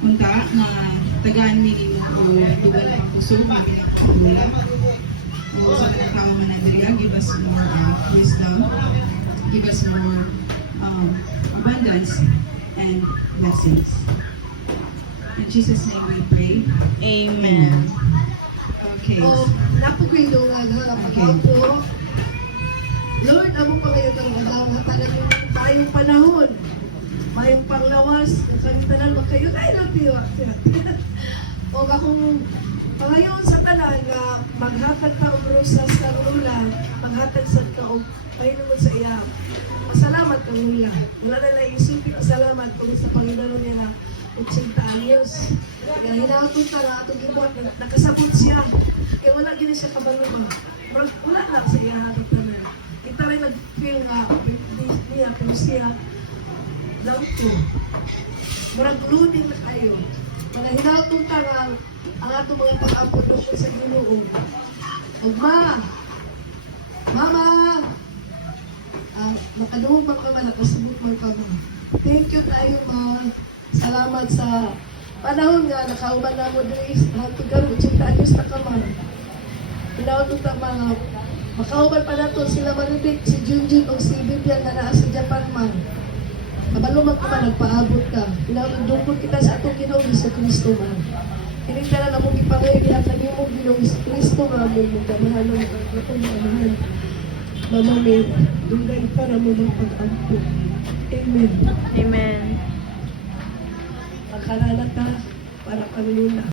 unta na tagaan mi o dugan ang puso mabi ng pagkula o sa mga tao man na give us more wisdom, give us more abundance and blessings. In Jesus' name we pray. Amen. Okay. O, napagwindungan na pag-ako. Lord, among pangayon ng adama, talagang tayong panahon. Mayong panglawas, kung tanan magkayo, ay napiwa. O akong pangayon sa tanan na maghatag ka og rosas sa lula, maghatag sa ka og Panginoon sa iya. Masalamat kang lula. Wala na naisipin salamat kung sa Panginoon niya na 80 anyos. Kaya hinatong tala atong gibuhat, nakasabot siya. Kaya wala gini siya kabaluma. Wala na sa iya hatag tanan. Kita rin nag-feel nga, niya, pero siya, daw ko. Murag lunin na kayo. Wala hinatong tala ang atong mga pag-ampod ko sa Ginoo. Ugma! Mama! Makaduhog man ka man, nakasabot man ka man. Thank you tayo, ma. Salamat sa panahon nga, nakauban na mo diri sa hatugan, 80 anyos na ka man. Pinautot ang mga makauban pa nato sila Maribik, si Junjun o si Bibian na naa sa Japan man. Kabalo man ka man, nagpaabot ka. Pinautot kita sa atong Ginoo sa Kristo man. Pinigtala na mong ipangay at naging mong Ginoo sa Kristo nga mo mong kamahan ng atong mamahan. Mama May, dugay para mo magpag-ampo. Amen. Amen. Makalala ka para kami nila.